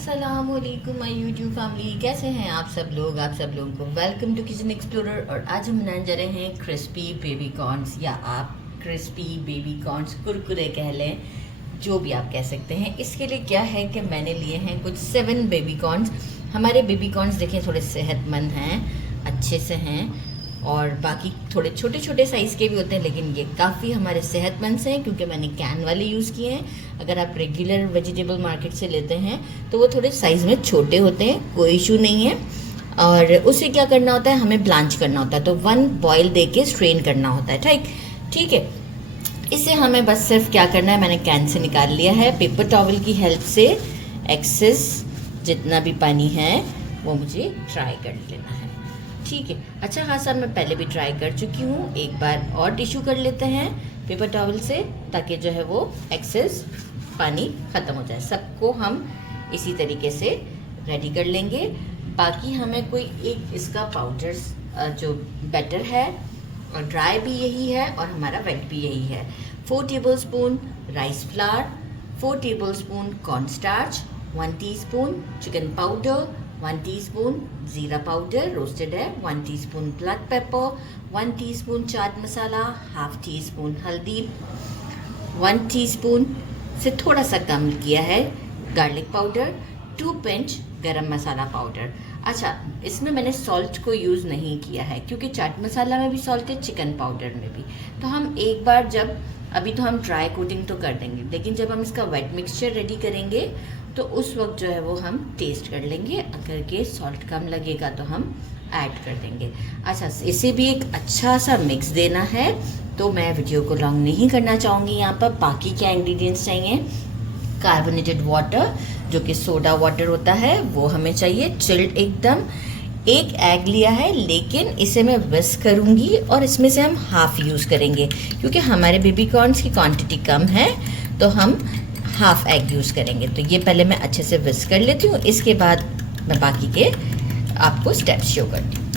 अस्सलामुअलैकुम my YouTube family, कैसे हैं आप सब लोग। आप सब लोगों को वेलकम टू किचन एक्सप्लोरर। और आज हम बनाने जा रहे हैं क्रिस्पी बेबी कॉर्न्स, या आप क्रिस्पी बेबी कॉर्न्स कुरकुरे कह लें, जो भी आप कह सकते हैं। इसके लिए क्या है कि मैंने लिए हैं कुछ 7 बेबी कॉर्न्स। हमारे बेबी कॉर्न्स देखें थोड़े सेहतमंद हैं, अच्छे से हैं, और बाकी थोड़े छोटे छोटे साइज़ के भी होते हैं, लेकिन ये काफ़ी हमारे सेहतमंद से हैं क्योंकि मैंने कैन वाले यूज़ किए हैं। अगर आप रेगुलर वेजिटेबल मार्केट से लेते हैं तो वो थोड़े साइज़ में छोटे होते हैं, कोई इशू नहीं है। और उसे क्या करना होता है, हमें ब्लांच करना होता है, तो 1 बॉयल दे के स्ट्रेन करना होता है। ठीक है। इसे हमें बस सिर्फ क्या करना है, मैंने कैन से निकाल लिया है। पेपर टॉवल की हेल्प से एक्सेस जितना भी पानी है वो मुझे ड्राई कर लेना है। ठीक है। अच्छा खासा मैं पहले भी ट्राई कर चुकी हूँ, एक बार और टिश्यू कर लेते हैं पेपर टॉवल से, ताकि जो है वो एक्सेस पानी ख़त्म हो जाए। सबको हम इसी तरीके से रेडी कर लेंगे। बाकी हमें कोई एक इसका पाउडर जो बैटर है, और ड्राई भी यही है और हमारा वेट भी यही है। 4 tablespoon rice flour, 4 tablespoon corn starch, 1 teaspoon chicken powder, 1 teaspoon ज़ीरा पाउडर रोस्टेड है, 1 teaspoon black pepper, 1 teaspoon chaat masala, half teaspoon हल्दी, 1 टीस्पून से थोड़ा सा कम किया है गार्लिक पाउडर, 2 पिंच गरम मसाला पाउडर। अच्छा, इसमें मैंने सॉल्ट को यूज़ नहीं किया है क्योंकि चाट मसाला में भी सॉल्ट है, चिकन पाउडर में भी। तो हम एक बार जब अभी तो हम ड्राई कोटिंग तो कर देंगे, लेकिन जब हम इसका वेट मिक्सचर रेडी करेंगे तो उस वक्त जो है वो हम टेस्ट कर लेंगे। अगर के सॉल्ट कम लगेगा तो हम ऐड कर देंगे। अच्छा, इसे भी एक अच्छा सा मिक्स देना है, तो मैं वीडियो को लॉन्ग नहीं करना चाहूँगी। यहाँ पर बाकी क्या इंग्रेडिएंट्स चाहिए, कार्बोनेटेड वाटर जो कि सोडा वाटर होता है वो हमें चाहिए, चिल्ड एकदम। 1 एग लिया है, लेकिन इसे मैं विस्क करूँगी और इसमें से हम हाफ़ यूज़ करेंगे क्योंकि हमारे बेबी कॉर्न्स की क्वांटिटी कम है, तो हम हाफ़ एग यूज़ करेंगे। तो ये पहले मैं अच्छे से विस्क कर लेती हूँ, इसके बाद मैं बाकी के आपको स्टेप्स शो करती हूँ।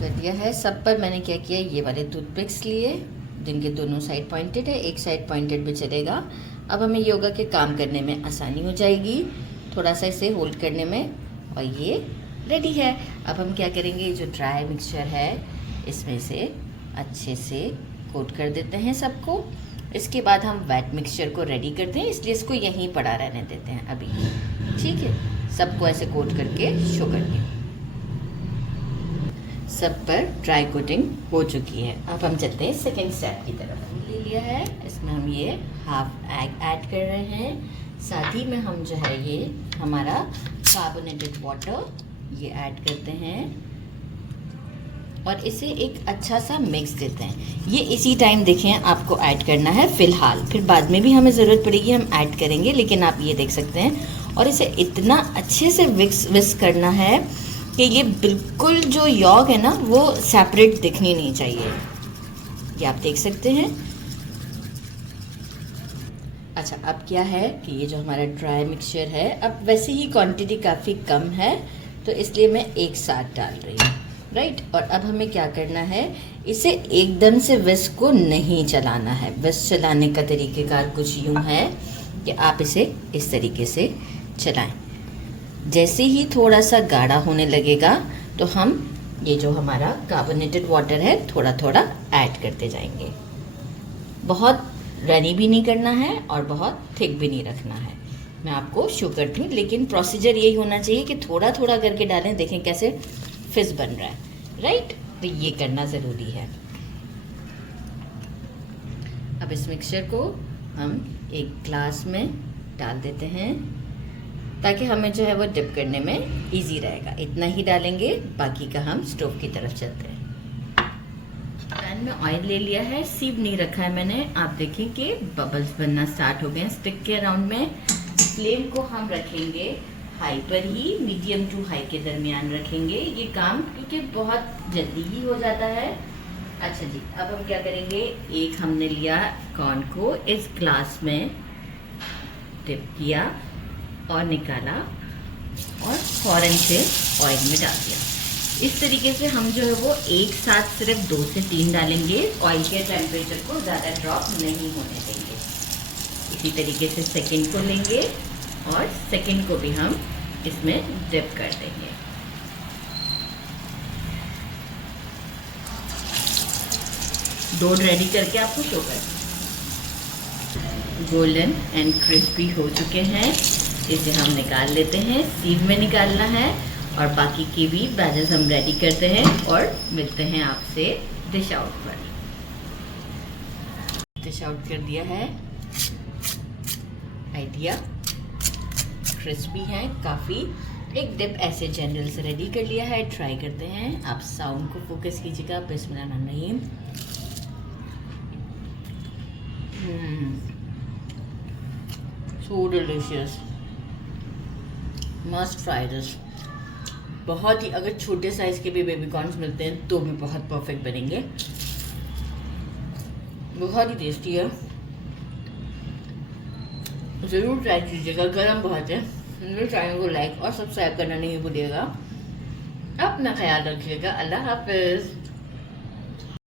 कर दिया है सब पर। मैंने क्या किया, ये वाले टूथपिक्स लिए जिनके दोनों साइड पॉइंटेड है, एक साइड पॉइंटेड भी चलेगा। अब हमें योगा के काम करने में आसानी हो जाएगी, थोड़ा सा इसे होल्ड करने में, और ये रेडी है। अब हम क्या करेंगे, जो ड्राई मिक्सचर है इसमें से अच्छे से कोट कर देते हैं सबको। इसके बाद हम वेट मिक्सचर को रेडी करते हैं, इसलिए इसको यहीं पड़ा रहने देते हैं अभी। ठीक है, सबको ऐसे कोट करके शो करके सब पर ड्राई कोटिंग हो चुकी है। अब हम चलते हैं सेकेंड स्टेप की तरफ। ले लिया है, इसमें हम ये हाफ एग ऐड कर रहे हैं, साथ ही में हम जो है ये हमारा कार्बोनेटेड वाटर ये ऐड करते हैं और इसे एक अच्छा सा मिक्स देते हैं। ये इसी टाइम देखें आपको ऐड करना है फ़िलहाल, फिर बाद में भी हमें ज़रूरत पड़ेगी हम ऐड करेंगे, लेकिन आप ये देख सकते हैं। और इसे इतना अच्छे से विस्क करना है कि ये बिल्कुल जो यॉग है ना वो सेपरेट दिखनी नहीं चाहिए, ये आप देख सकते हैं। अच्छा, अब क्या है कि ये जो हमारा ड्राई मिक्सचर है, अब वैसे ही क्वांटिटी काफ़ी कम है तो इसलिए मैं एक साथ डाल रही हूँ, राइट। और अब हमें क्या करना है, इसे एकदम से विस्क को नहीं चलाना है। विस्क चलाने का तरीक़ेकार कुछ यूँ है कि आप इसे इस तरीके से चलाएं। जैसे ही थोड़ा सा गाढ़ा होने लगेगा तो हम ये जो हमारा कार्बोनेटेड वाटर है थोड़ा थोड़ा ऐड करते जाएंगे। बहुत रनी भी नहीं करना है और बहुत थिक भी नहीं रखना है। मैं आपको शो करती हूँ, लेकिन प्रोसीजर यही होना चाहिए कि थोड़ा थोड़ा करके डालें। देखें कैसे फिश बन रहा है, राइट। तो ये करना ज़रूरी है। अब इस मिक्सचर को हम एक ग्लास में डाल देते हैं ताकि हमें जो है वो डिप करने में इजी रहेगा। इतना ही डालेंगे, बाकी का हम स्टोव की तरफ चलते हैं। पैन में ऑयल ले लिया है, सीव नहीं रखा है मैंने। आप देखें कि बबल्स बनना स्टार्ट हो गए हैं स्टिक के अराउंड में। फ्लेम को हम रखेंगे हाई पर ही, मीडियम टू हाई के दरमियान रखेंगे ये काम, क्योंकि बहुत जल्दी ही हो जाता है। अच्छा जी, अब हम क्या करेंगे, एक हमने लिया कॉर्न को इस ग्लास में डिप किया और निकाला और फ़ौरन से ऑयल में डाल दिया। इस तरीके से हम जो है वो एक साथ सिर्फ 2 से 3 डालेंगे, ऑयल के टेम्परेचर को ज़्यादा ड्रॉप नहीं होने देंगे। इसी तरीके से सेकंड को लेंगे और सेकंड को भी हम इसमें डिप कर देंगे। डो रेडी करके आपको शो कर, गोल्डन एंड क्रिस्पी हो चुके हैं। इसे हम निकाल लेते हैं, सीव में निकालना है, और बाकी की भी बैचेस हम रेडी करते हैं और मिलते हैं आपसे डिश आउट पर। डिश आउट कर दिया है, आइडिया क्रिस्पी है काफ़ी। एक डिप ऐसे जनरल से रेडी कर लिया है, ट्राई करते हैं। आप साउंड को फोकस कीजिएगा। बिस्मिल्लाहिर्रहमानिर्रहीम। सो डिलीशियस, मस्ट ट्राई दिस। बहुत ही, अगर छोटे साइज़ के भी बेबी कॉर्न्स मिलते हैं तो भी बहुत परफेक्ट बनेंगे। बहुत ही टेस्टी है, ज़रूर ट्राई कीजिएगा। गर्म बहुत है। मेरे चैनल को लाइक और सब्सक्राइब करना नहीं भूलिएगा। अपना ख्याल रखिएगा। अल्लाह हाफ़िज़।